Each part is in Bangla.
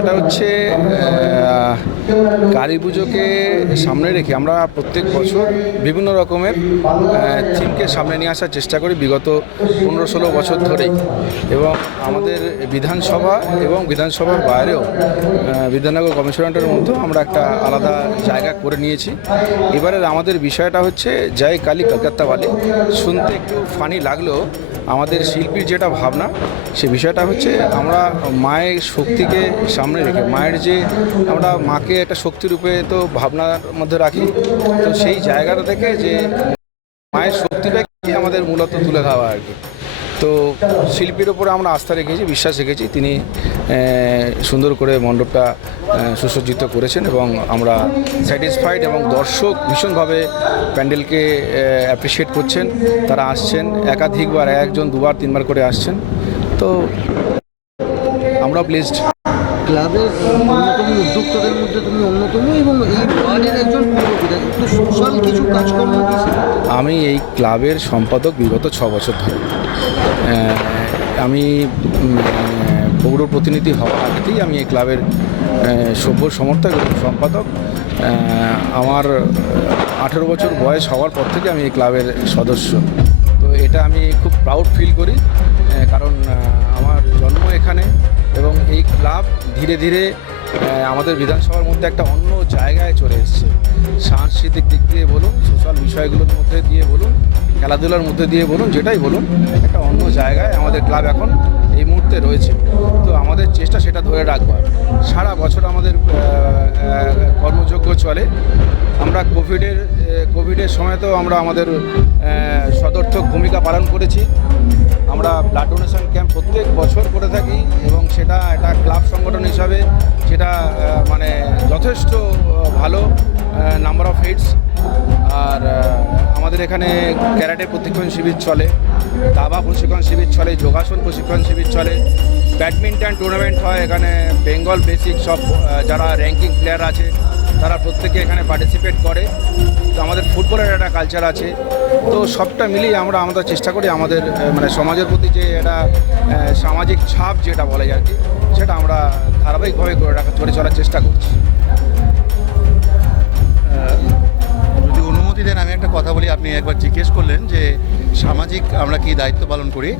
বিষয়টা হচ্ছে কালী পুজোকে সামনে রেখে আমরা প্রত্যেক বছর বিভিন্ন রকমের থিমকে সামনে নিয়ে আসার চেষ্টা করি বিগত 15-16 বছর ধরেই। এবং আমাদের বিধানসভা এবং বিধানসভার বাইরেও বিধাননগর কমিশনারেটের মধ্যেও আমরা একটা আলাদা জায়গা করে নিয়েছি। এবারের আমাদের বিষয়টা হচ্ছে জয় কালী কলকাতা বালি। শুনতে একটু ফানি লাগলেও আমাদের শিল্পীর যেটা ভাবনা, সে বিষয়টা হচ্ছে আমরা মায়ের শক্তিকে সামনে রেখে, মায়ের যে আমরা মাকে একটা শক্তিরূপে তো ভাবনার মধ্যে রাখি, তো সেই জায়গাটা থেকে যে মায়ের শক্তিটাকে আমাদের মূলত তুলে ধরা আর কি। তো শিল্পীর ওপরে আমরা আস্থা রেখেছি, বিশ্বাস রেখেছি, তিনি সুন্দর করে মণ্ডপটা সুসজ্জিত করেছেন এবং আমরা স্যাটিসফাইড এবং দর্শক ভীষণভাবে প্যান্ডেলকে অ্যাপ্রিসিয়েট করছেন। তারা আসছেন একাধিকবার, একজন দুবার তিনবার করে আসছেন, তো আমরা প্লিজড। ক্লাবের অন্যতম উদ্যোক্তাদের মধ্যে তুমি অন্যতম এবং এই ওয়ার্ডের একজন পুরোপুরি একটু সোশ্যাল কিছু কাজকর্ম। আমি এই ক্লাবের সম্পাদক বিগত 6 বছর ধরে। আমি পৌর প্রতিনিধি হওয়ার আগেতেই আমি এই ক্লাবের সভ্য সমর্থক এবং সম্পাদক। আমার 18 বছর বয়স হওয়ার পর থেকে আমি এই ক্লাবের সদস্য। তো এটা আমি খুব প্রাউড ফিল করি, কারণ আমার জন্ম এখানে এবং এই ক্লাব ধীরে ধীরে আমাদের বিধানসভার মধ্যে একটা অন্য জায়গায় চলে এসছে। সাংস্কৃতিক দিক দিয়ে বলুন, সোশ্যাল বিষয়গুলোর মধ্যে দিয়ে বলুন, খেলাধুলার মধ্যে দিয়ে বলুন, যেটাই বলুন, একটা অন্য জায়গায় আমাদের ক্লাব এখন এই মুহূর্তে রয়েছে। তো আমাদের চেষ্টা সেটা ধরে রাখবার। সারা বছর আমাদের কর্মযজ্ঞ চলে। আমরা কোভিডের সময় তো আমরা আমাদের সদর্থক ভূমিকা পালন করেছি। আমরা ব্লাড ডোনেশন ক্যাম্প প্রত্যেক বছর করে থাকি এবং সেটা একটা ক্লাব সংগঠন হিসাবে সেটা মানে যথেষ্ট ভালো নাম্বার অফ হিটস। আর আমাদের এখানে ক্যারাটে প্রশিক্ষণ শিবির চলে, দাবা প্রশিক্ষণ শিবির চলে, যোগাসন প্রশিক্ষণ শিবির চলে, ব্যাডমিন্টন টুর্নামেন্ট হয় এখানে। বেঙ্গল বেসিক সব যারা র্যাঙ্কিং প্লেয়ার আছে তারা প্রত্যেকে এখানে পার্টিসিপেট করে। তো আমাদের ফুটবলের একটা কালচার আছে। তো সবটা মিলিয়ে আমরা আমাদের চেষ্টা করি আমাদের মানে সমাজের প্রতি যে একটা সামাজিক ছাপ যেটা বলা যায় আর কি, সেটা আমরা ধারাবাহিকভাবে করে চলার চেষ্টা করছি। যদি অনুমতি দেন আমি একটা কথা বলি। আপনি একবার জিজ্ঞেস করলেন যে সামাজিক আমরা কি দায়িত্ব পালন করি।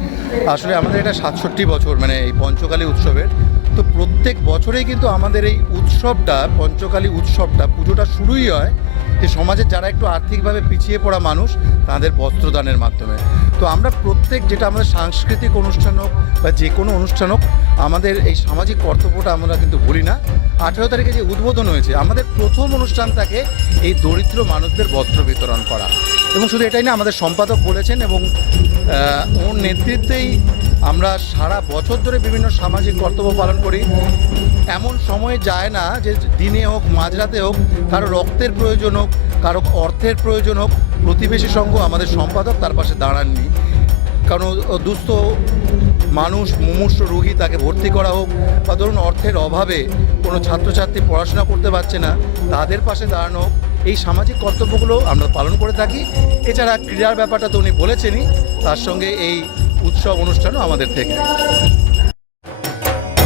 আসলে আমাদের এটা 67 বছর মানে এই পঞ্চকালী উৎসবের। তো প্রত্যেক বছরেই কিন্তু আমাদের এই উৎসবটা, পঞ্চকালী উৎসবটা, পুজোটা শুরুই হয় যে সমাজের যারা একটু আর্থিকভাবে পিছিয়ে পড়া মানুষ তাদের বস্ত্রদানের মাধ্যমে। তো আমরা প্রত্যেক, যেটা আমাদের সাংস্কৃতিক অনুষ্ঠান হোক বা যে কোনো অনুষ্ঠান হোক, আমাদের এই সামাজিক কর্তব্যটা আমরা কিন্তু ভুলি না। 18 তারিখে যে উদ্বোধন হয়েছে, আমাদের প্রথম অনুষ্ঠান থাকে এই দরিদ্র মানুষদের বস্ত্র বিতরণ করা। এবং শুধু এটাই না, আমাদের সম্পাদক বলেছেন এবং ওর নেতৃত্বেই আমরা সারা বছর ধরে বিভিন্ন সামাজিক কর্তব্য পালন করি। এমন সময় যায় না যে দিনে হোক মাঝরাতে হোক, কারো রক্তের প্রয়োজন হোক, কারো অর্থের প্রয়োজন হোক, প্রতিবেশী সংঘ আমাদের সম্পাদক তার পাশে দাঁড়াননি। কারণ দুস্থ মানুষ, মুমূর্ষ রোগী, তাকে ভর্তি করা হোক বা ধরুন অর্থের অভাবে কোনো ছাত্রছাত্রী পড়াশোনা করতে পারছে না, তাদের পাশে দাঁড়ানো হোক, এই সামাজিক কর্তব্যগুলো আমরা পালন করে থাকি। এছাড়া ক্রীড়ার ব্যাপারটা তো উনি বলেছেনই, তার সঙ্গে এই উৎসব অনুষ্ঠানও আমাদের থেকে।